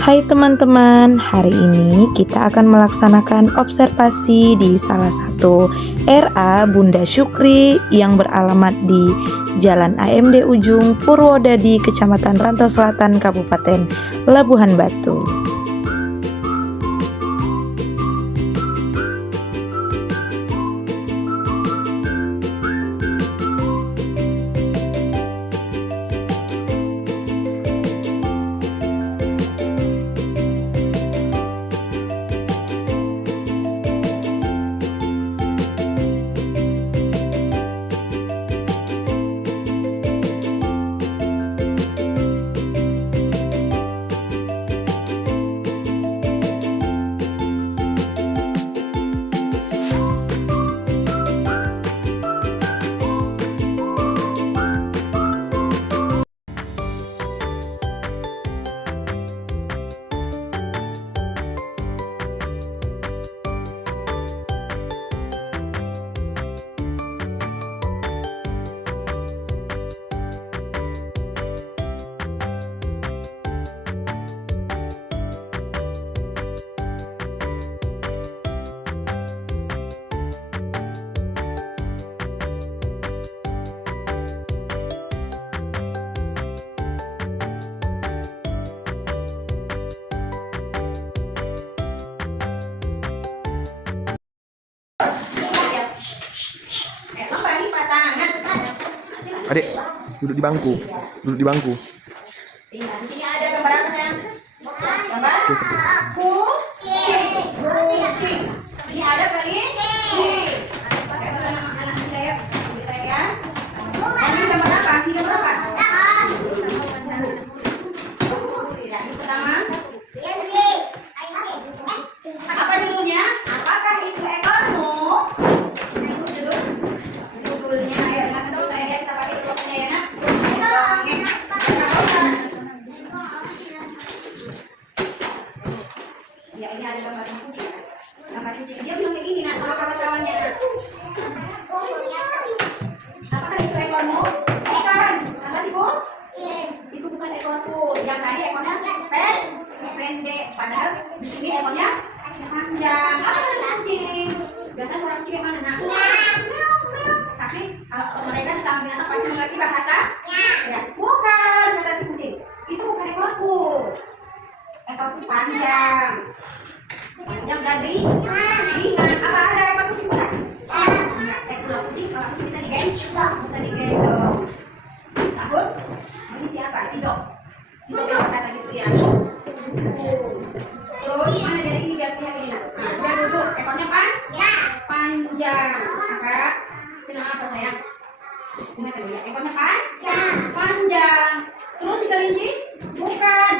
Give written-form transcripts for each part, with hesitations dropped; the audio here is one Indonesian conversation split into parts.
Hai teman-teman, hari ini kita akan melaksanakan observasi di salah satu RA Bunda Syukri yang beralamat di Jalan AMD Ujung, Purwodadi, Kecamatan Rantau Selatan, Kabupaten Labuhan Batu. Adik, duduk di bangku. Duduk di bangku. Di sini ada gambar apa sayang? Gambar kucing. Ini ada kelinci. Pakai anak-anak saya. Ya. Ini gambar apa? Ini gambar apa? Ya, ini pertama. Apa judulnya? Apakah itu ekormu? Judulnya, ayo dengarkan dulu saya ya, kita pakai judulnya ya nak. Ya, ini ada gambar kucing. Gambar kucing. Dia bilang kayak gini nak sama kawan-kawannya. Apakah itu ekormu? Bukan. Apa sih Bu? Itu bukan ekorku. Yang tadi ekornya pendek. Padahal di sini ekornya panjang. Apa itu kucing? Biasanya suara kucing yang mana nak? Tapi kalau mereka sesama binatang pasti mengerti bahasa. Ya, bukan kata si kucing. Itu bukan ekorku. Ekorku panjang dan ringan. Apa ada ekor kucing bukan? Ekor kucing kalau kucing bisa digendong. Sahut. Ini siapa? Sidok. Sidok yang kata gitu ya. Terus mana jadi ini jatuhnya ini? Nah, dia duduk. Ekornya panjang. Maka kenapa sayang? Ingat ya, ekornya panjang. Terus si kelinci? Bukan.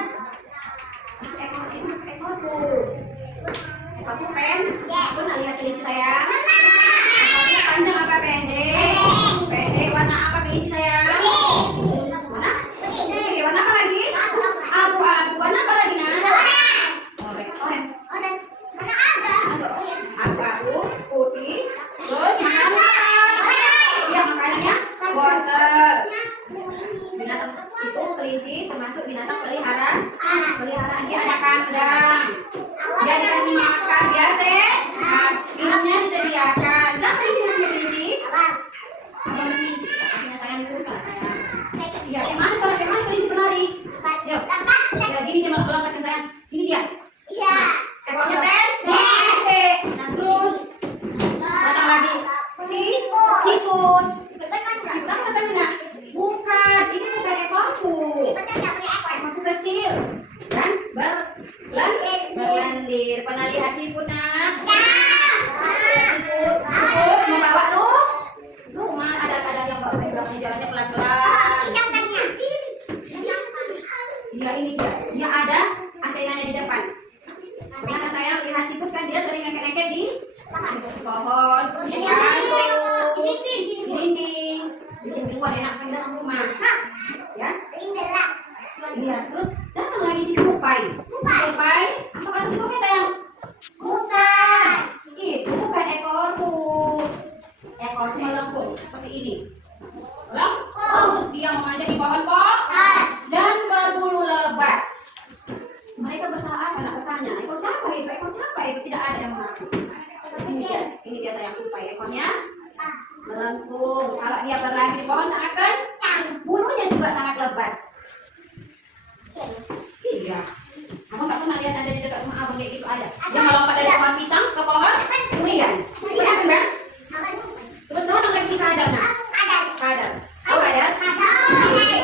Ekorku pendek. Aku nak lihat kelinci sayang. Ekornya panjang apa pendek? Pendek. Warna apa kelinci sayang? Warna? Warna apa lagi? Abu-abu. Warna apa lagi nak? Abu-abu, putih. Terus ya makanannya wortel. Binatang itu kelinci termasuk binatang peliharaan. Dia ada kandang. Dia dikasih makan biasa. Minumnya disediakan. Siapa di sini punya kelinci? Abang kelinci. Artinya sayang itu bukan sayang. Ya, mana kelinci berlari? Yuk. Ya, gini dia melompat-lompatkan sayang. Gini dia. Iya. Ekornya pendek. Terus datang lagi siput. Siput katanya nak? Bukan, ini bukan ekorku. Ekorku kecil dan berlendir. Pernah lihat siput nak? Siput mau bawa rumah ada yang bawa belakangnya jalannya pelan-pelan. Dia ada antenanya di depan. Karena saya lihat siput kan dia sering ngeket-ngeket di pohon, di dinding. Bikin keluar enak di dalam rumah. Ya. Iya, terus datang lagi si tupai. Apa kata si tupai sayang? Bukan. Itu bukan ekorku. Ekorku melengkung seperti ini. Lengkung. Dia memanjat di pohon dan berbulu lebat. Mereka itu tidak ada yang lucu. Ini dia sayang, tupai ekornya melengkung. Kalau dia berlari di pohon sangat kencang, bulunya juga sangat lebat. Iya. Abang nggak pernah lihat ada di dekat rumah abang kayak gitu ada. Dia melompat dari pohon pisang ke pohon durian. Iya kan, Bang? Terus datang lagi si kadal, nah. Kadal. Oh, kadal?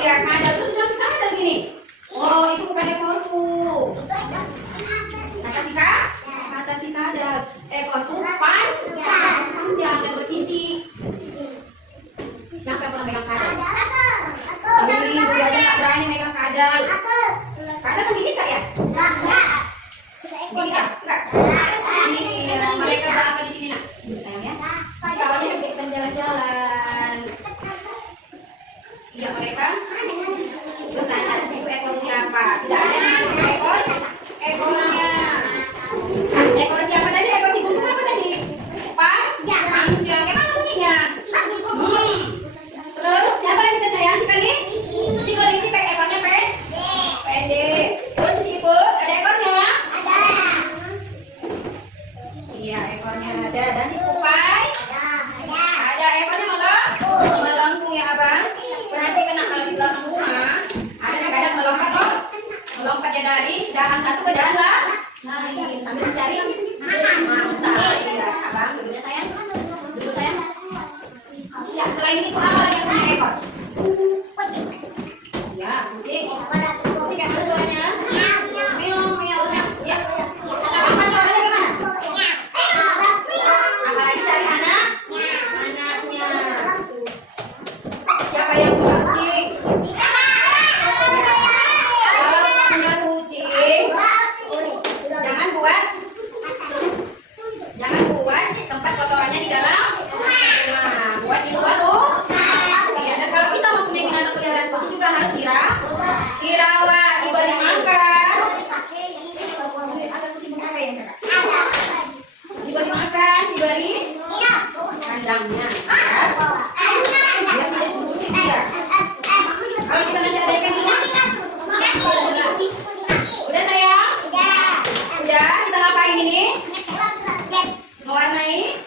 Iya, kadal. Terus masih kadal gini. Oh, itu bukan ekorku. Kata si kadal, ekorku panjang dan bersisi. Siapa yang pernah megang kadal? Ini gue aja nggak berani megang kadal. Kadal menggigit nggak ya? Gigit ya? Enggak. Ini mereka berapa di sini, nak? Sayang ya. Kawannya ikutkan jalan-jalan. Iya mereka. Terus tanya itu ekor siapa? Tidak ada yang disebut ekor. Ekornya. Ekor siapa tadi? Ekor si bungsu apa tadi? Panjang. Emang bunyinya? Terus siapa yang kita sayang sekali? Si kelinci ekornya pendek. Terus si siput ada ekornya? Iya ekornya ada. Dan si tupai? Ada ekornya melengkung ya abang. Perhatikan nak kalau di belakang rumah ada kadang melompat loh. Melompat ya dari dahan satu ke dahan lain sambil mencari mangsa. Iya abang duduknya sayang. Duduk sayang. Siap. Selain itu apa lagi yang punya ekor? Ya kucing. Kucing kayak mana suaranya? Meow meow meow. Ya. Apa suaranya gimana? Apalagi cari anaknya. Siapa yang punya kucing? Kalau punya kucing, jangan buat tempat kotorannya di dalam. Nah, buat di luar loh. Iya, dan kalau kita mau punya anak peliharaan kucing juga harus dirawat, diberi makan. Ada kucing berapa ya, Kak? Diberi makan, diberi kandangnya. Ya. Biar tidak sulit dia. Kalau kita nanti ada ikan rumah, udah sayang? Udah, kita ngapain ini? Mewarnai?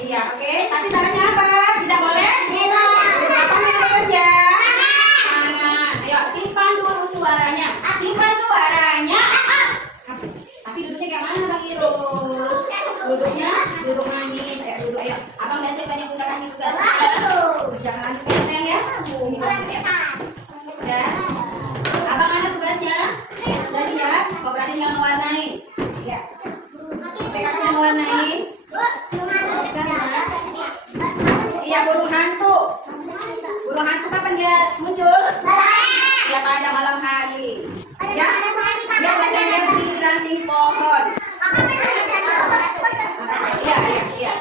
Iya, oke. Tapi caranya apa? Tidak boleh? Apa yang bekerja? Tangan. Ayo, simpan dulu suaranya. Simpan suaranya. Tapi duduknya kayak mana, Bang Irul? Duduk manis. Ayo, duduk. Ayo. Abang biasa banyak udah kasih tugas. Jangan lanjut sayang ya. Udah. Abang ada tugasnya? Udah siap? Kau berarti tinggal mewarnai. Ya. Kakak yang mewarnai. Iya, burung hantu. Burung hantu kapan dia muncul? Ya pada malam hari. Ya. Dia berada di ranting pohon. Iya.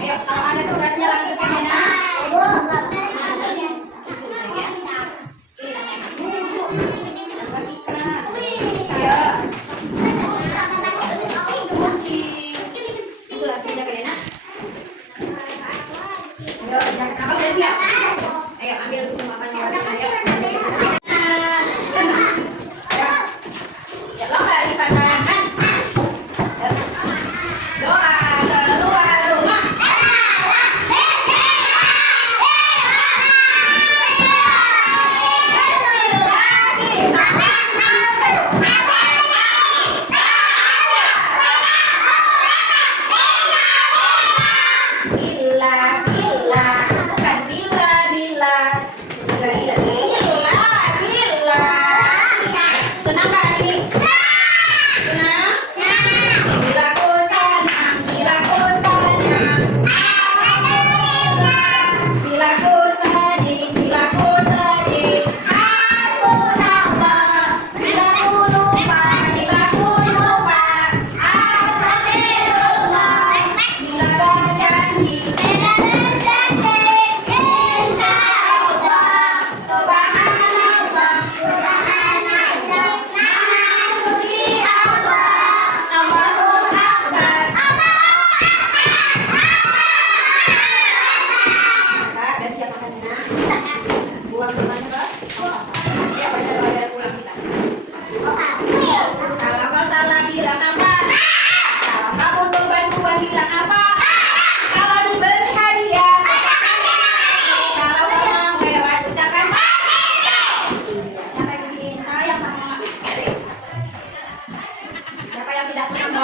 Ayo, kalau ada tugasnya langsung ke sana. Ayo, ambil makannya. Ayo.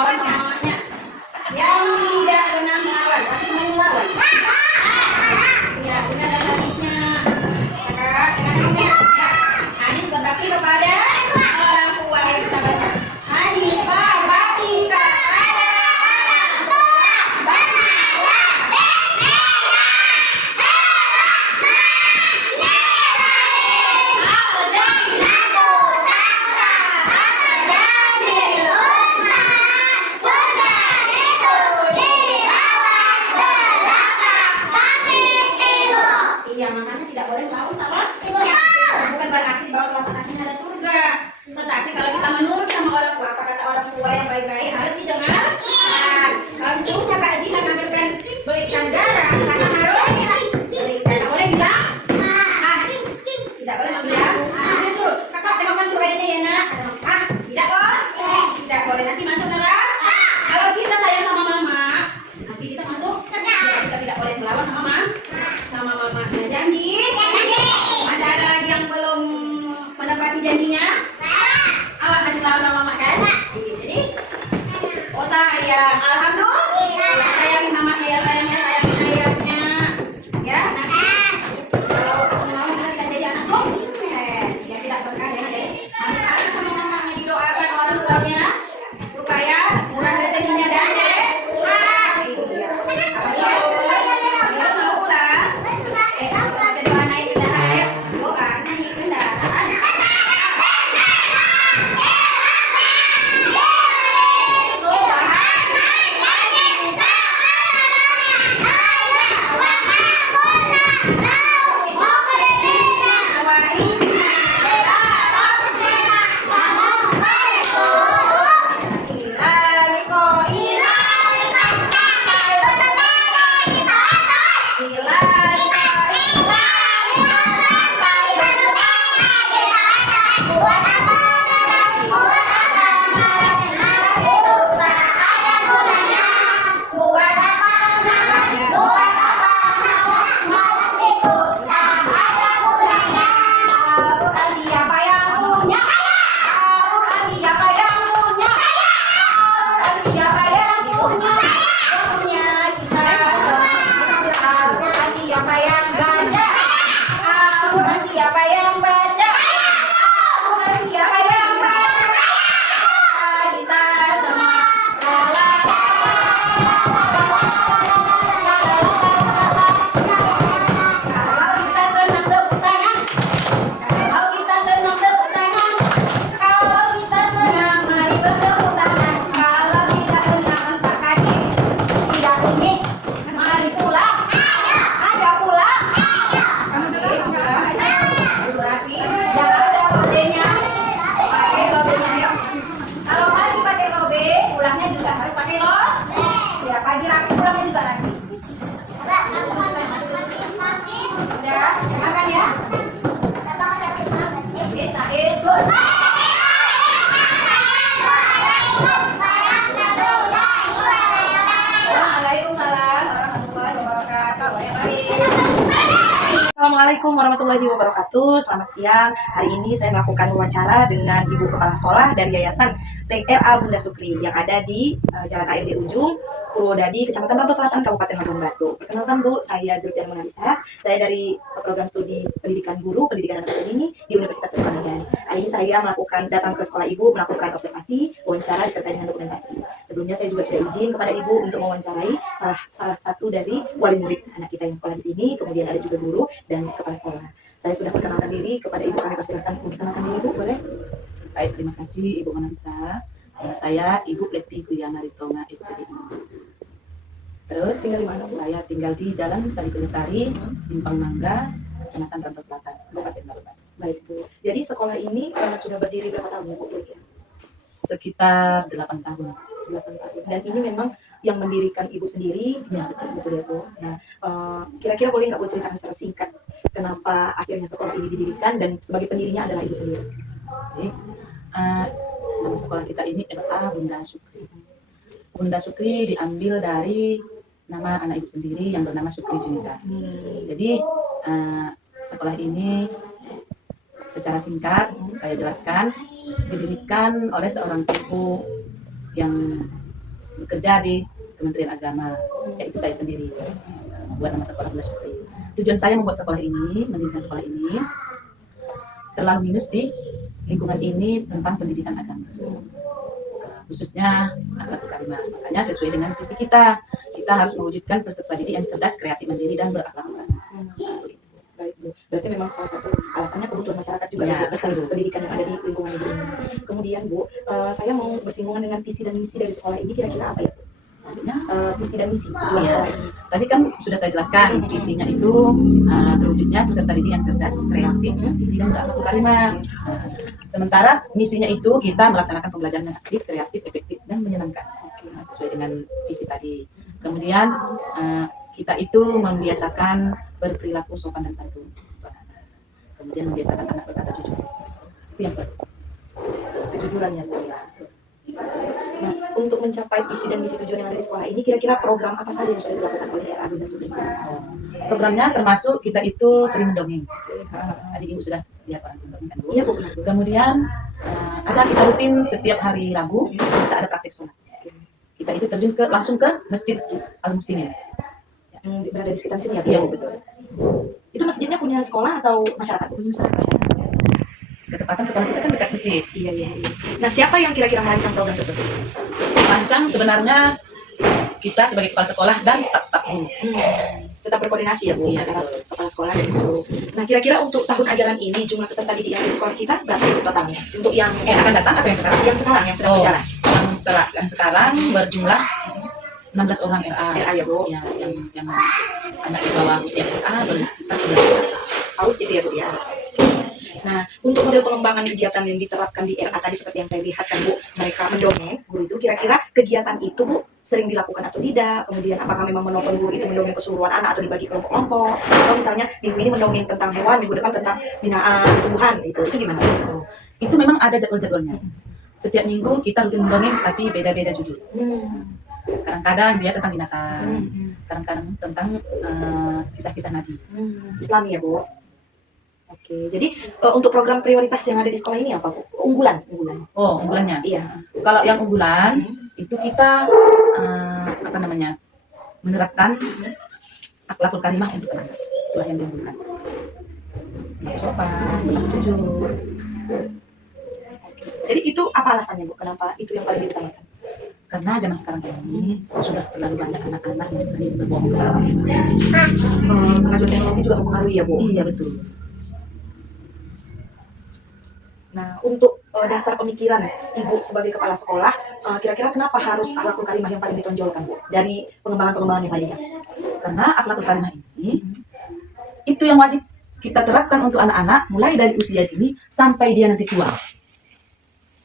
melawan sama mamanya. Yang tidak pernah melawan, tapi semuanya melawan. Ya, dengan dan hadisnya. Kakak, dengan hadisnya. Ya. Hadis berbakti kepada orang tua yang kita baca. Hadis berbakti kepada orang tua. Iya, makanya tidak boleh melawan sama ibunya. Bukan berarti bahwa telapak kakinya ada surga. Tetapi kalau kita menurut sama orang tua, apa kata orang tua yang baik-baik harus didengar. Kalau disuruhnya Kak Jina memberikan berikan garam, karena harus berikan. Tak boleh bilang, tidak boleh bilang. Disuruh, kakak tengokkan coba ini ya nak. Tidak boleh. Tidak boleh, nanti masuk neraka. Kalau kita sayang sama mama, nanti kita masuk. Kita tidak boleh melawan sama mama. Sama mama. Nah, janji. Masih ada lagi yang belum menepati janjinya? Awak kasih tahu sama mama kan? Jadi, oh sayang, alhamdulillah. Sayangi mama ya, sayangnya sayangi ayahnya. Ya, nanti kalau mau kita tidak jadi anak sukses, ya tidak berkah ya. Jadi, harus sama mamanya didoakan orang tuanya supaya murah rezekinya dan Assalamualaikum warahmatullahi wabarakatuh. Selamat siang. Hari ini saya melakukan wawancara dengan Ibu Kepala Sekolah dari Yayasan TRA Bunda Sukri yang ada di Jalan AMD Ujung, Purwodadi, Kecamatan Rantau Selatan, Kabupaten Labuan Batu. Perkenalkan Bu, saya Zulfian Monalisa. Saya dari program studi pendidikan guru, pendidikan anak ini di Universitas Taruman. Hari ini saya datang ke sekolah Ibu, melakukan observasi, wawancara disertai dengan dokumentasi. Sebelumnya saya juga sudah izin kepada Ibu untuk mewawancarai salah satu dari wali murid anak kita yang sekolah di sini, kemudian ada juga guru dan kepala sekolah. Saya sudah perkenalkan diri kepada Ibu, kami persilakan memperkenalkan diri Ibu, boleh? Baik, terima kasih Ibu Monalisa. Saya Ibu Leti Guyana Ritonga SPDI. Terus Tinggal di mana, Bu? saya tinggal di Jalan Sari Lestari, Simpang Mangga, Kecamatan Rantau Selatan, Kabupaten Labuan Batu. Baik Bu. Jadi sekolah ini sudah berdiri berapa tahun Bu? Kira-kira? Sekitar 8 tahun. 8 tahun. Dan ini memang yang mendirikan Ibu sendiri, Ya, betul ya Bu. Nah, kira-kira boleh nggak Bu ceritakan secara singkat kenapa akhirnya sekolah ini didirikan dan sebagai pendirinya adalah Ibu sendiri? Baik. Nama sekolah kita ini RA Bunda Sukri. Bunda Sukri diambil dari nama anak ibu sendiri yang bernama Sukri Junita. Jadi sekolah ini secara singkat saya jelaskan didirikan oleh seorang ibu yang bekerja di Kementerian Agama, yaitu saya sendiri buat nama sekolah Bunda Syukri. Tujuan saya membuat sekolah ini, mendirikan sekolah ini, terlalu minus di lingkungan ini tentang pendidikan agama, khususnya akhlak karimah. Makanya sesuai dengan visi kita harus mewujudkan peserta didik yang cerdas, kreatif, mandiri, dan berakhlak karimah. Baik Bu, berarti memang salah satu alasannya kebutuhan masyarakat juga Ya, ya, betul, Bu. pendidikan yang ada di lingkungan Ibu ini. Kemudian Bu, saya mau bersinggungan dengan visi dan misi dari sekolah ini, kira-kira apa ya Bu? Maksudnya, Visi dan misi tujuan Iya. sekolah ini. tadi kan sudah saya jelaskan, visinya itu terwujudnya peserta didik yang cerdas, kreatif, mandiri, dan berakhlak karimah. Sementara misinya itu kita melaksanakan pembelajaran yang aktif, kreatif, efektif, dan menyenangkan. Sesuai dengan visi tadi. Kemudian kita itu membiasakan berperilaku sopan dan santun untuk anak-anak. Kemudian membiasakan anak berkata jujur. Itu yang perlu. Kejujurannya Bu ya. Nah, untuk mencapai visi dan misi tujuan yang ada di sekolah ini, kira-kira program apa saja yang sudah dilakukan oleh RA Bunda Syukri? Programnya termasuk kita itu sering mendongeng. Oke, Tadi Ibu sudah lihat orang mendongeng kan, Bu? iya Bu, benar Bu. Kemudian ada kita rutin setiap hari Rabu kita ada praktek sholat. Kita itu terjun langsung ke masjid Al Muslimin. Yang berada di sekitar sini ya Bu? Iya, Bu, betul. Itu masjidnya punya sekolah atau masyarakat Bu? Ketepatan sekolah kita kan dekat masjid. Iya, iya, iya. Nah, siapa yang kira-kira merancang program tersebut? Rancang sebenarnya kita sebagai kepala sekolah dan staf-staf guru. Tetap berkoordinasi ya Bu, Iya, antara betul. kepala sekolah dan guru. Nah, kira-kira untuk tahun ajaran ini jumlah peserta didik yang ada di sekolah kita berapa itu totalnya? Untuk yang Yang akan datang atau yang sekarang? yang sekarang yang sedang berjalan? Yang sekarang berjumlah 16 orang RA. RA ya Bu. Ya, yang anak di bawah usia RA berkisar 11 orang. Out itu ya Bu ya. Nah, untuk model pengembangan kegiatan yang diterapkan di RA tadi seperti yang saya lihat kan Bu, mereka mendongeng guru itu, kira-kira kegiatan itu Bu sering dilakukan atau tidak? Kemudian apakah memang menonton guru itu mendongeng keseluruhan anak atau dibagi kelompok-kelompok? Atau misalnya minggu ini mendongeng tentang hewan, minggu depan tentang binaan tumbuhan gitu. Itu gimana Bu? Itu memang ada jadwal-jadwalnya. Setiap minggu kita rutin mendongeng tapi beda-beda judul. Kadang-kadang dia tentang binatang, kadang-kadang tentang kisah-kisah Nabi. Islami ya Bu. Oke, jadi untuk program prioritas yang ada di sekolah ini apa Bu? Unggulan. Oh, unggulannya. Iya. Kalau yang unggulan itu kita menerapkan akhlakul karimah untuk anak. Itulah yang diunggulkan. Berlaku sopan, berlaku jujur. Jadi itu apa alasannya Bu? Kenapa itu yang paling diutamakan? Karena zaman sekarang ini sudah terlalu banyak anak-anak yang sering berbohong kepada orang tua. Kemajuan teknologi juga mempengaruhi ya Bu. Iya, betul. Nah, untuk dasar pemikiran Ibu sebagai kepala sekolah, kira-kira kenapa harus akhlakul karimah yang paling ditonjolkan Bu dari pengembangan-pengembangan yang lainnya? Karena akhlakul karimah ini itu yang wajib kita terapkan untuk anak-anak mulai dari usia dini sampai dia nanti tua.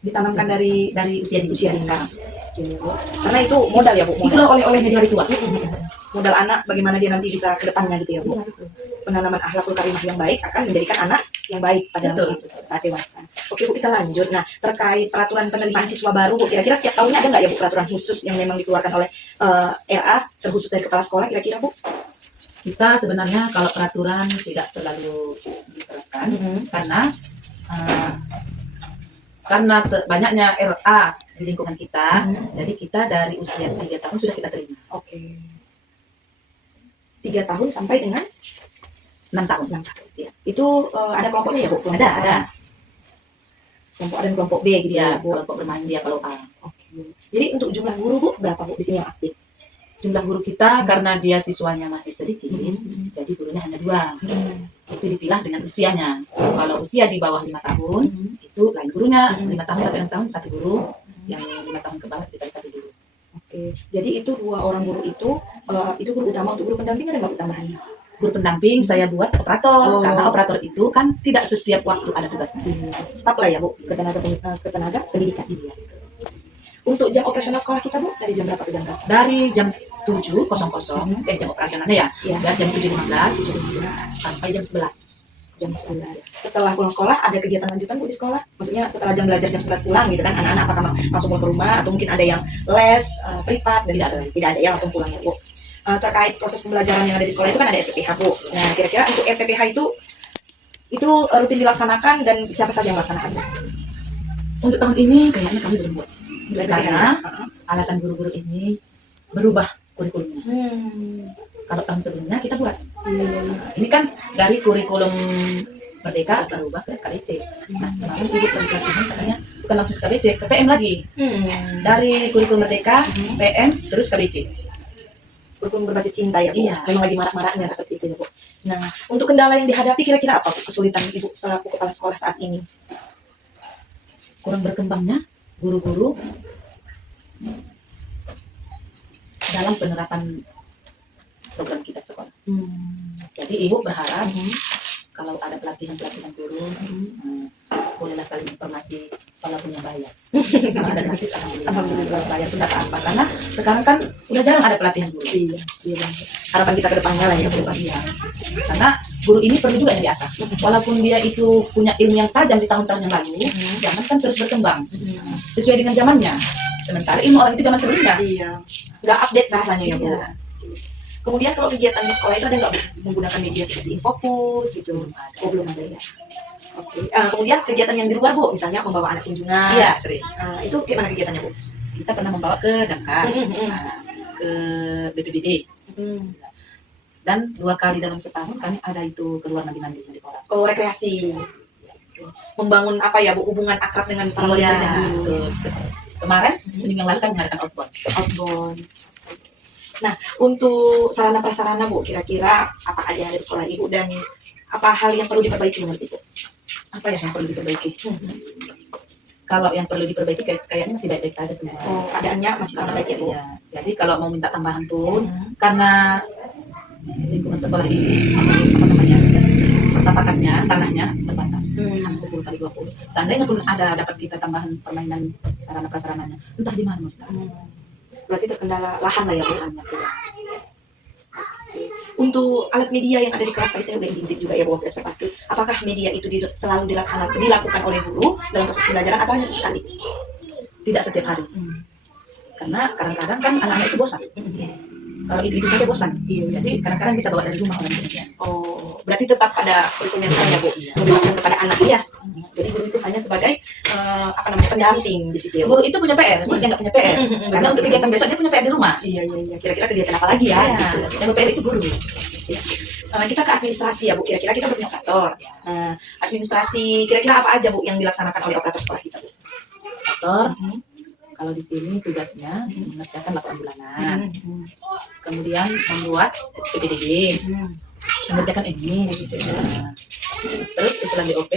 Ditanamkan dari Dari usia dini usia dini. sekarang. Karena itu modal ya Bu. Itu loh oleh-olehnya di hari tua. Modal anak bagaimana dia nanti bisa ke depannya gitu ya Bu. Penanaman akhlakul karimah yang baik akan menjadikan anak yang baik pada Betul. saat dewasa. Oke Bu, kita lanjut. Nah, terkait peraturan penerimaan siswa baru Bu, kira-kira setiap tahunnya ada nggak ya Bu peraturan khusus yang memang dikeluarkan oleh RA terkhusus dari kepala sekolah kira-kira Bu? Kita sebenarnya kalau peraturan tidak terlalu diterapkan karena banyaknya RA di lingkungan kita, jadi kita dari usia 3 tahun sudah kita terima. Oke. 3 tahun sampai dengan 6 tahun. 6 tahun. Iya. Itu ada kelompoknya ya Bu? Kelompok Ada. A, kelompok A dan kelompok B gitu Dia ya Bu? kelompok bermain, dia kalau A. Oke. Jadi untuk jumlah guru Bu berapa Bu di sini yang aktif? Jumlah guru kita karena dia siswanya masih sedikit, jadi gurunya hanya 2. Itu dipilah dengan usianya. Kalau usia di bawah 5 tahun, itu lain gurunya. 5 tahun sampai 6 tahun 1 guru. Yang 5 tahun ke bawah kita 1 guru. Oke. Jadi itu 2 orang guru itu guru utama. Untuk guru pendamping ada nggak Bu tambahannya? Guru pendamping saya buat operator, Oh. karena operator itu kan tidak setiap waktu ada tugasnya. Staf lah ya Bu, ketenaga pendidikan. Iya. Untuk jam operasional sekolah kita Bu dari jam berapa ke jam berapa? Dari jam 7.00, jam operasionalnya ya, Iya. dari jam 7.15 sampai jam 11. Jam 11. Setelah pulang sekolah ada kegiatan lanjutan Bu di sekolah? Maksudnya setelah jam belajar jam 11 pulang gitu kan, anak-anak apakah langsung pulang ke rumah atau mungkin ada yang les, privat dan Tidak ada. Tidak ada yang langsung pulang ya Bu. Terkait proses pembelajaran yang ada di sekolah itu kan ada RPPH Bu. Nah, kira-kira untuk RPPH itu rutin dilaksanakan dan siapa saja yang melaksanakan Bu? Untuk tahun ini kayaknya kami belum buat. Karena alasan guru-guru ini berubah kurikulumnya. Kalau tahun sebelumnya kita buat. Ini kan dari kurikulum Merdeka berubah ke KBC. Nah, semalam ibu pelatihan katanya bukan langsung ke KBC, ke PM lagi. Dari kurikulum Merdeka, PM, terus KBC. Kurikulum berbasis cinta ya Bu. Iya. Memang lagi marak-maraknya seperti itu ya Bu. Nah, untuk kendala yang dihadapi kira-kira apa Bu, kesulitan Ibu selaku kepala sekolah saat ini? Kurang berkembangnya guru-guru dalam penerapan program kita sekolah. Jadi ibu berharap kalau ada pelatihan-pelatihan guru, bolehlah saling informasi walaupun yang bayar. Kalau ada gratis alhamdulillah. Kalau bayar pun tak apa, karena sekarang kan udah jarang ada pelatihan guru. Iya, iya. Harapan kita ke depannya lah ya Bu. Iya. Karena guru ini perlu juga yang diasah. Walaupun dia itu punya ilmu yang tajam di tahun-tahun yang lalu, jangan kan terus berkembang sesuai dengan zamannya. Sementara ilmu orang itu zaman sebelumnya. Iya. Nggak update bahasanya ya Bu. Iya. Kemudian kalau kegiatan di sekolah itu ada nggak Bu, menggunakan media seperti Infocus gitu? Oh, belum ada ya. Oke. Kemudian kegiatan yang di luar Bu, misalnya membawa anak kunjungan. Iya, sering. Itu gimana kegiatannya Bu? Kita pernah membawa ke Damkar, ke BPBD, dan 2 kali dalam setahun kami ada itu keluar mandi-mandi di kolam. Oh, rekreasi. Membangun apa ya Bu, hubungan akrab dengan para Iya, murid dan guru. betul. Kemarin seminggu yang lalu kami mengadakan outbound. Outbound. Nah, untuk sarana prasarana Bu, kira-kira apa aja yang ada di sekolah Ibu dan apa hal yang perlu diperbaiki menurut Ibu? Apa ya yang perlu diperbaiki? Kalau yang perlu diperbaiki kayaknya masih baik-baik saja semua. Oh, keadaannya masih sama baik ya Bu? Iya. Jadi kalau mau minta tambahan pun, karena lingkungan sekolah ini apa namanya, pertatakannya, tanahnya terbatas, hanya 10 kali 20. Seandainya pun ada dapat kita tambahan permainan sarana prasarananya, entah di mana mau kita. Berarti terkendala lahan lah ya Bu? Hanya kita. Untuk alat media yang ada di kelas tadi saya udah intip juga ya Bu, waktu observasi. Apakah media itu selalu dilakukan oleh guru dalam proses pembelajaran atau hanya sesekali? Tidak setiap hari. Karena kadang-kadang kan anak-anak itu bosan. Kalau itu saja bosan. Jadi kadang-kadang bisa bawa dari rumah orang tuanya. Oh, berarti tetap ada kurikulum yang sama ya Bu? Membebaskan kepada anak ya? Jadi guru itu hanya sebagai pendamping di situ ya Bu? Guru itu punya PR, guru yang nggak punya PR. Karena untuk kegiatan besok dia punya PR di rumah. Iya. Kira-kira kegiatan apa lagi ya? Ya, Gitu. yang PR itu guru. Kita ke administrasi ya Bu, kira-kira kita punya operator. Administrasi, kira-kira apa aja Bu yang dilaksanakan oleh operator sekolah kita Bu? Operator, kalau di sini tugasnya mengerjakan laporan bulanan, kemudian membuat PPDB, mengerjakan ini, terus usulan DOP,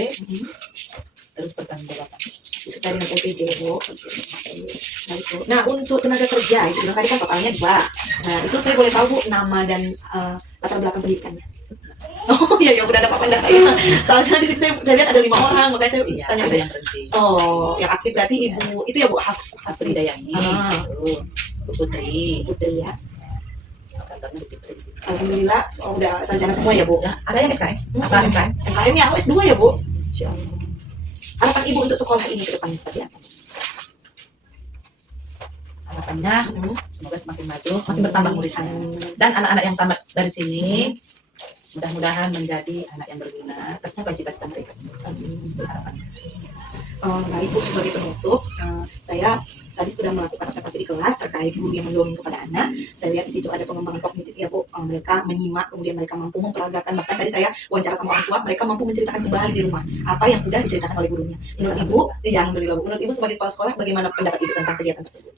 terus pertanggungjawaban. Sesuai dengan LPJ Bu. Baik, Bu. Nah, untuk tenaga kerja itu bilang tadi kan totalnya 2. Nah, itu saya boleh tahu Bu nama dan latar belakang pendidikannya. Oh iya, udah ada Pak Panda. Soalnya di sini saya lihat ada 5 orang, makanya saya Iya, tanya. ada yang berhenti. Oh, yang aktif berarti Ibu itu ya Bu Hafri Dayani, Bu Putri, Putri ya. operatornya Bu Putri. Alhamdulillah, udah sarjana semua ya Bu. Ya, ada yang SKM, apa MKM? MKM-nya S2 ya Bu. Insya Allah. Harapan Ibu untuk sekolah ini ke depannya seperti apa? Harapannya semoga semakin maju, makin bertambah muridnya. Dan anak-anak yang tamat dari sini mudah-mudahan menjadi anak yang berguna, tercapai cita-cita mereka semua. Itu harapannya. Baik Bu, sebagai penutup, saya tadi sudah melakukan observasi di kelas terkait guru yang mendongeng kepada anak. Saya lihat di situ ada pengembangan kognitif ya Bu. Mereka menyimak, kemudian mereka mampu memperagakan. Bahkan tadi saya wawancara sama orang tua, mereka mampu menceritakan kembali di rumah apa yang sudah diceritakan oleh gurunya. Menurut Ibu, ya alhamdulillah Bu. Menurut Ibu sebagai kepala sekolah, bagaimana pendapat Ibu tentang kegiatan tersebut?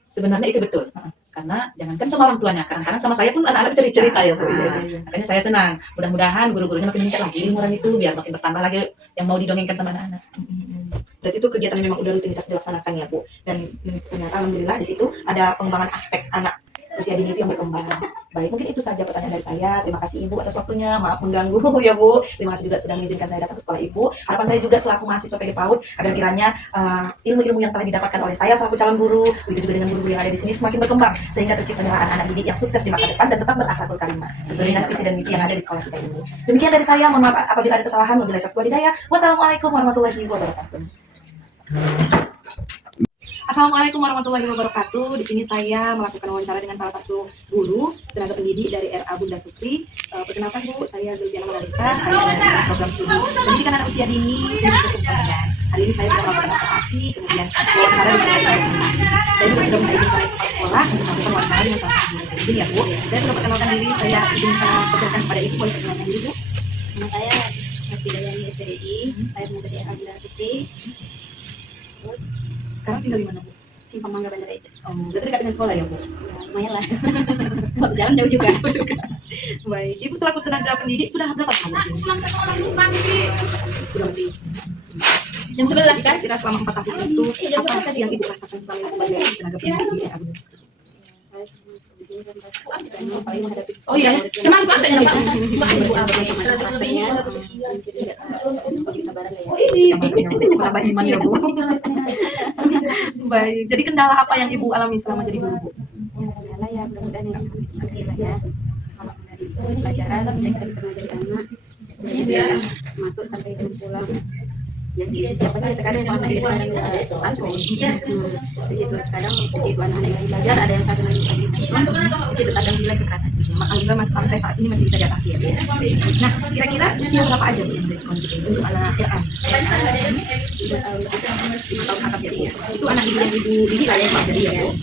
Sebenarnya itu betul. Karena jangankan sama orang tuanya, kadang-kadang sama saya pun anak-anak cerita Ya Bu. Makanya saya senang. Mudah-mudahan guru-gurunya makin meningkat lagi ilmu orang itu, biar makin bertambah lagi yang mau didongengkan sama anak-anak. Berarti itu kegiatan yang memang udah rutinitas dilaksanakan ya Bu. Dan ternyata alhamdulillah di situ ada pengembangan aspek anak usia dini itu yang berkembang. Baik, mungkin itu saja pertanyaan dari saya. Terima kasih Ibu atas waktunya. Maaf mengganggu ya Bu. Terima kasih juga sudah mengizinkan saya datang ke sekolah Ibu. Harapan saya juga selaku mahasiswa PG PAUD agar kiranya ilmu-ilmu yang telah didapatkan oleh saya selaku calon guru, begitu juga dengan guru-guru yang ada di sini semakin berkembang sehingga terciptanya anak-anak didik yang sukses di masa depan dan tetap berakhlakul karimah sesuai dengan visi dan misi yang ada di sekolah kita ini. Demikian dari saya. Mohon maaf apabila ada kesalahan. Wabillahi taufiq wal hidayah. Wassalamualaikum warahmatullahi wabarakatuh. Assalamualaikum warahmatullahi wabarakatuh. Di sini saya melakukan wawancara dengan salah satu guru tenaga pendidik dari RA Bunda Sukri. Perkenalkan Bu, saya Zulfiana Malalisa. Saya dari program studi pendidikan anak usia dini dan Hari ini saya sudah melakukan observasi presentasi, kemudian wawancara di sekitar organisasi. Saya juga sudah minta izin sama kepala sekolah untuk melakukan wawancara dengan salah satu guru. Izin ya Bu, saya sudah perkenalkan diri, saya izinkan persilakan kepada Ibu boleh perkenalkan diri Bu. Nama saya Hafidayani SPDI, saya pengajar di RA Bunda Sukri. Terus Sekarang tinggal di mana Bu? Simpang Mangga Bandar Eja. Oh, berarti dekat dengan sekolah ya Bu? Ya, lumayan lah. Kalau berjalan jauh juga. Baik, Ibu selaku tenaga pendidik sudah berapa tahun di sini? Kurang lebih. Jam 11 kan? Kira selama 4 tahun itu apa yang Ibu rasakan selama sebagai tenaga pendidik di RA Bunda Sukri? Saya di sini kan paling menghadapi. Oh iya, cuman Pak tanya Pak. Macam-macam prakteknya. Di situ juga sama uji kesabaran lah ya. Menambah iman ya Bu. Baik, jadi kendala apa yang Ibu alami selama jadi guru Bu? Ya, kendala ya mudah-mudahan yang alhamdulillah ya. Kalau dari pelajaran yang kita bisa mengajari anak, jadi bisa masuk sampai dengan pulang. Ya di siapa aja terkadang kalau anak itu kadang langsung di situ kadang di situ anak-anak yang belajar ada yang satu lagi di situ kadang nilai sekatan Alhamdulillah mas sampai saat ini masih bisa diatasi ya Bu. Nah, kira-kira usia berapa aja Bu yang dari sekolah itu untuk anak RA? 5 tahun atas ya Bu. Itu anak ibu yang Ibu ini lah yang jadi ya Bu.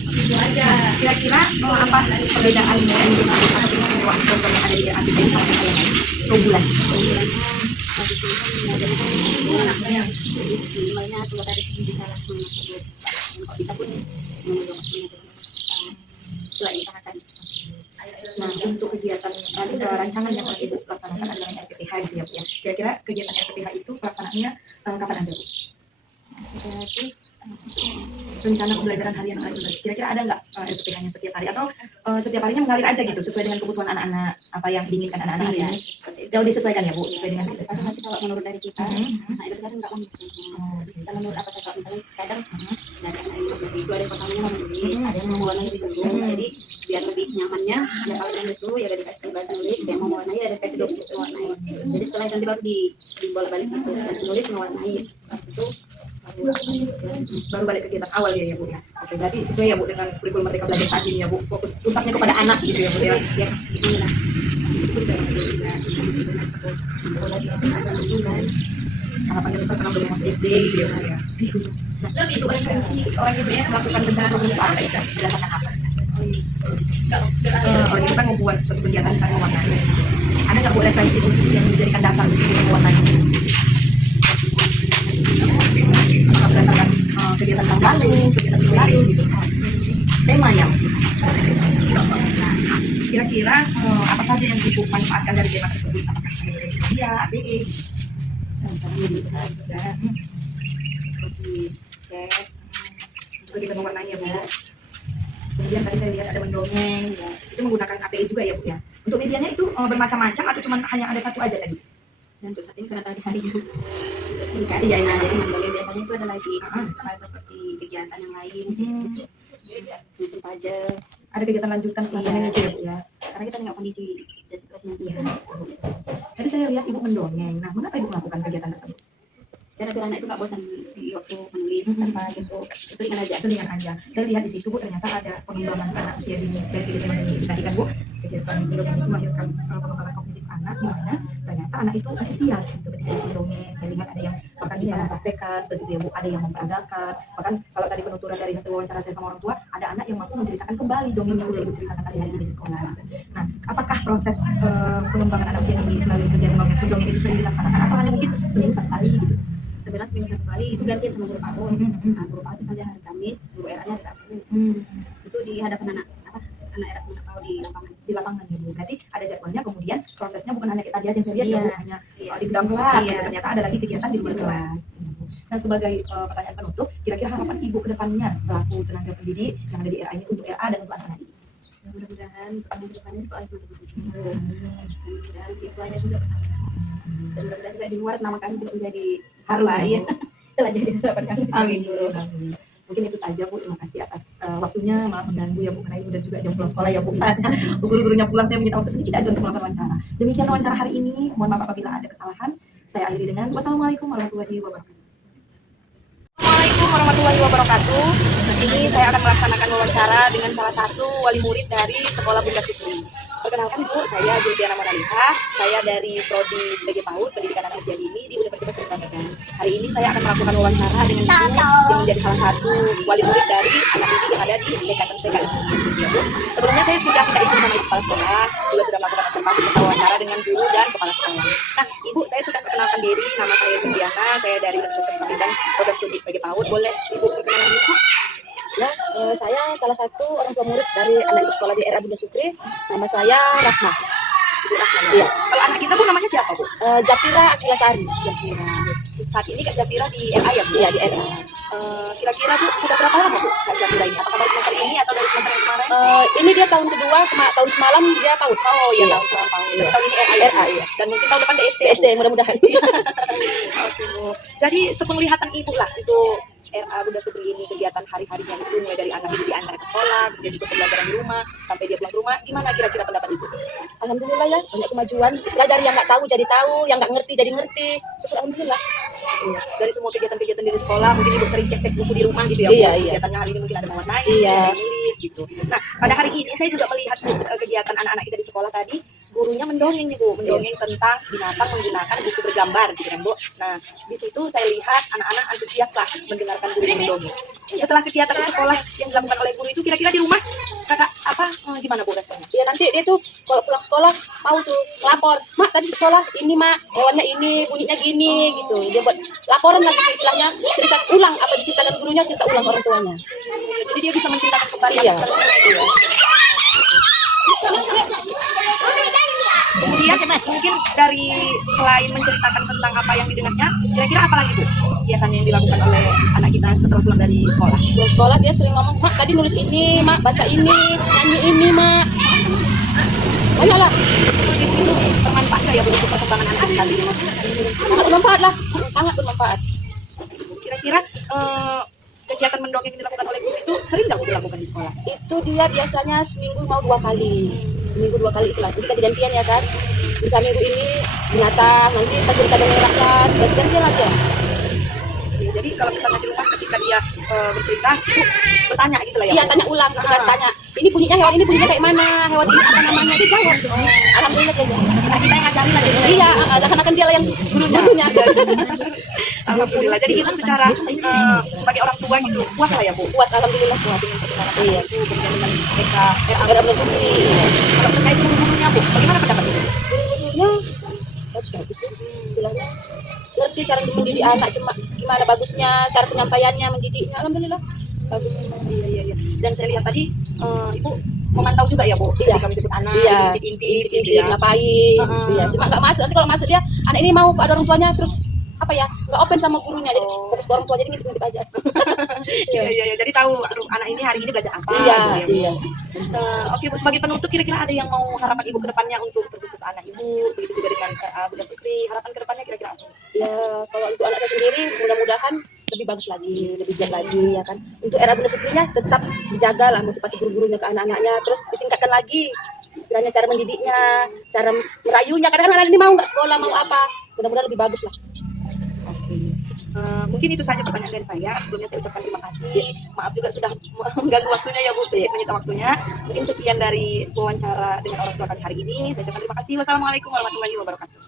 Kira-kira apa perbedaan yang atau istimewa program yang ada di RA kita ini sama yang lain? 2 bulan. minimalnya dua kali bisa lah kalau bisa pun itulah diusahakan. Nah, untuk kegiatan rancangan yang Ibu laksanakan adalah RPPH gitu ya Bu ya. Kira-kira kegiatan RPPH itu pelaksanaannya kapan aja Bu? Berarti Rencana pembelajaran harian anak itu kira-kira ada nggak RPPH-nya setiap hari atau setiap harinya mengalir aja gitu sesuai dengan kebutuhan anak-anak apa yang diinginkan anak-anak ya, ini jauh disesuaikan ya Bu sesuai dengan itu. tapi nanti kalau menurut dari kita nah itu kadang nggak menulis kita menurut apa saya kalau misalnya kadang dari anak ini masih itu ada yang pertamanya mau menulis ada yang mau mewarnai dulu jadi biar lebih nyamannya ya kalau yang nulis dulu ya udah dikasih bahasa nulis yang mau mewarnai ada dikasih dulu mewarnai jadi setelah itu nanti baru dibolak-balik gitu dan nulis mewarnai itu Baru balik kegiatan awal ya Bu ya. Oke, berarti sesuai ya Bu dengan kurikulum Merdeka Belajar saat ini ya Bu. Fokus pusatnya kepada anak gitu ya Bu ya. biar gimana Harapannya besar karena belum masuk SD gitu ya Bu ya. Nah, untuk referensi orang ibu yang melakukan rencana program itu apa ya? Berdasarkan apa? Orang itu kan membuat suatu kegiatan misalnya mewarnai. Ada nggak Bu referensi khusus yang dijadikan dasar untuk mewarnai? Berdasarkan kegiatan tahun lalu, kegiatan tahun lalu gitu. Tema yang kira-kira apa saja yang Ibu manfaatkan dari tema tersebut? Apakah ada dari media, ABE? seperti chat Juga kita mewarnai ya Bu. Kemudian tadi saya lihat ada mendongeng, ya. Itu menggunakan API juga ya Bu ya. Untuk medianya itu bermacam-macam atau cuma hanya ada satu aja tadi? dan untuk saat ini karena tadi harinya singkat Iya, iya. nah, jadi mendongeng biasanya itu ada lagi seperti kegiatan yang lain musim pajak Ada kegiatan lanjutan selanjutnya itu ya Bu ya. karena kita nggak kondisi dan situasinya Iya. Tadi saya lihat Ibu mendongeng. Nah, mengapa Ibu melakukan kegiatan tersebut? karena biar anak itu nggak bosan di waktu menulis apa gitu seringan aja Selingan aja. Saya lihat di situ Bu ternyata ada pengembangan anak usia dini dan tidak dini. Tadi kan Bu kegiatan mendongeng itu melahirkan pengembangan kognitif anak di mana ternyata anak itu antusias gitu ketika mendongeng. Saya lihat ada yang bahkan bisa mempraktekkan seperti itu ya Bu, ada yang memperagakan. Bahkan kalau tadi penuturan dari hasil wawancara saya sama orang tua, ada anak yang mampu menceritakan kembali dongeng yang udah Ibu ceritakan tadi hari ini di sekolah. Nah, apakah proses pengembangan anak usia dini melalui kegiatan mendongeng itu sering dilaksanakan atau hanya mungkin seminggu sekali gitu? sebenarnya seminggu satu kali itu gantian sama guru PAUD nah guru PAUD misalnya hari Kamis guru era-nya hari Rabu itu di hadapan anak era sama anak PAUD Di lapangan ya Bu. Berarti ada jadwalnya, kemudian prosesnya bukan hanya kita lihat yang saya lihat ya Bu, hanya di dalam kelas Iya. gitu. Ternyata ada lagi kegiatan di luar kelas. Nah, sebagai pertanyaan penutup, kira-kira harapan Ibu ke depannya selaku tenaga pendidik yang ada di RA ini untuk RA dan untuk anak-anak ini? mudah-mudahan untuk tahun depannya sekolah semakin maju dan mudah-mudahan siswanya juga bertambah dan mudah-mudahan juga di luar nama kami juga menjadi Harum apa ya, ya telah jadi harapan kami. Amin. Amin. Mungkin itu saja Bu, terima kasih atas waktunya, maaf mengganggu ya Bu, karena ini udah juga jam pulang sekolah ya Bu, saatnya guru-gurunya pulang, saya minta waktu sedikit aja untuk melakukan wawancara. Demikian wawancara hari ini, mohon maaf apabila ada kesalahan. Saya akhiri dengan wassalamualaikum warahmatullahi wabarakatuh. Assalamualaikum warahmatullahi wabarakatuh. Di sini saya akan melaksanakan wawancara dengan salah satu wali murid dari Sekolah Bunda Sukri. Perkenalkan Bu, saya Julpiana Monalisa. Saya dari Prodi PG PAUD Pendidikan Anak Usia Dini di Universitas Pendidikan. Hari ini saya akan melakukan wawancara dengan ibu yang menjadi salah satu wali murid dari anak didik yang ada di TK ini. Sebelumnya saya sudah minta izin sama ibu kepala sekolah, juga sudah melakukan observasi serta wawancara dengan guru dan kepala sekolah. Nah, ibu saya sudah perkenalkan diri, nama saya Julpiana, saya dari Universitas Pendidikan Program Studi PG PAUD. Boleh ibu perkenalkan diri? Ya, saya salah satu orang tua murid dari anak di sekolah di RA Bunda Sukri. Nama saya Rahma. Ibu Rahma. Iya. Kalau anak kita Bu namanya siapa Bu? Japira Akilasari. Japira. Saat ini Kak Japira di RA ya Bu? Iya, di RA. Kira-kira Bu sudah berapa lama Bu Kak Japira ini? Apakah dari semester ini atau dari semester yang kemarin? Ini dia tahun kedua, tahun semalam dia PAUD. Oh iya, Iya. tahun semalam PAUD. Tahun ini RA ya? RA, iya. Dan mungkin tahun depan SD. SD mudah-mudahan. Oke Bu. Jadi sepenglihatan ibu lah itu RA Bunda Sukri ini kegiatan hari-harinya itu mulai dari anak itu diantar ke sekolah, kemudian juga pembelajaran di rumah sampai dia pulang ke rumah. Gimana kira-kira pendapat ibu? Alhamdulillah ya, banyak kemajuan. Istilah dari yang nggak tahu jadi tahu, yang nggak ngerti jadi ngerti. Syukur alhamdulillah. Iya. Dari semua kegiatan-kegiatan di sekolah, mungkin ibu sering cek-cek buku di rumah gitu ya Bu? Iya, iya. Kegiatannya hari ini mungkin ada mewarnai, Iya. ada menulis gitu. Nah, pada hari ini saya juga melihat Bu, kegiatan anak-anak kita di sekolah tadi, gurunya mendongeng nih Bu, mendongeng tentang binatang menggunakan buku bergambar gitu kan Bu. Nah, di situ saya lihat anak-anak antusias lah mendengarkan guru mendongeng. Setelah kegiatan di sekolah yang dilakukan oleh guru itu, kira-kira di rumah kakak gimana Bu responnya? Ya nanti dia tuh kalau pulang sekolah mau tuh lapor, mak tadi di sekolah ini mak hewannya ini bunyinya gini gitu. Dia buat laporan lagi tuh istilahnya, cerita ulang apa diceritakan gurunya, cerita ulang ke orang tuanya. Jadi dia bisa menceritakan kembali Iya. apa yang iya. Kemudian mungkin dari selain menceritakan tentang apa yang didengarnya, kira-kira apa lagi Bu biasanya yang dilakukan oleh anak kita setelah pulang dari sekolah? Di sekolah dia sering ngomong, mak tadi nulis ini, mak baca ini, nyanyi ini mak. Banyak lah, Itu bermanfaat nggak ya Bu untuk perkembangan anak kita? sangat bermanfaat lah, sangat bermanfaat. Kira-kira kegiatan mendongeng yang dilakukan oleh guru itu sering nggak Bu dilakukan di sekolah? Itu dia biasanya seminggu mau 2 kali. Seminggu 2 kali itulah. Jadi kita gantian ya kan. Bisa minggu ini binatang, nanti kita cerita dengan rakyat, gantian lagi ya. Ya, jadi kalau misalnya di rumah ketika dia bercerita, itu bertanya gitu lah ya Iya, Bu? tanya ulang, gitu kan, tanya. Ini bunyinya hewan ini bunyinya kayak mana? Hewan ini apa namanya? Dia jawab. Alhamdulillah dia jawab. Nah, kita yang ngajarin lah gitu. Iya, seakan-akan dia lah yang guru-gurunya. Alhamdulillah. Jadi ibu secara sebagai orang tua gitu puas lah ya Bu. Puas, alhamdulillah puas. Iya. Itu kemudian dengan TK RA Bunda Sukri. Kalau terkait guru-gurunya Bu, bagaimana pendapat ibu? Guru-gurunya bagus ya, istilahnya. Ngerti cara mendidik anak, gimana bagusnya, cara penyampaiannya, mendidiknya, alhamdulillah bagus. Iya. Dan saya lihat tadi ibu memantau juga ya Bu, Iya. ketika menjemput anak, Iya, intip-intip gitu intip ya. ngapain, iya. Cuma nggak masuk, nanti kalau masuk dia, anak ini mau ada orang tuanya, terus apa ya, nggak open sama gurunya, jadi fokus ke orang tua, jadi ngintip-ngintip aja. Iya. Jadi tahu aduh, anak ini hari ini belajar apa Iya, gitu ya Bu. iya. Oke Bu, sebagai penutup kira-kira ada yang mau harapan ibu ke depannya untuk terkhusus anak ibu, begitu juga dengan Bunda Sukri, harapan ke depannya kira-kira apa? Ya kalau untuk anak saya sendiri, mudah-mudahan lebih bagus lagi, lebih giat lagi, ya kan. Untuk era Bunda Sukrinya tetap dijaga lah motivasi guru-gurunya ke anak-anaknya, terus ditingkatkan lagi istilahnya cara mendidiknya, cara merayunya. Kadang-kadang anak ini mau nggak sekolah, mau apa, mudah-mudahan lebih bagus lah. Mungkin itu saja pertanyaan dari saya. Sebelumnya saya ucapkan terima kasih. Maaf juga sudah mengganggu waktunya ya Bu, sedikit menyita waktunya. Mungkin sekian dari wawancara dengan orang tua kami hari ini. Saya ucapkan terima kasih. Wassalamualaikum warahmatullahi wabarakatuh.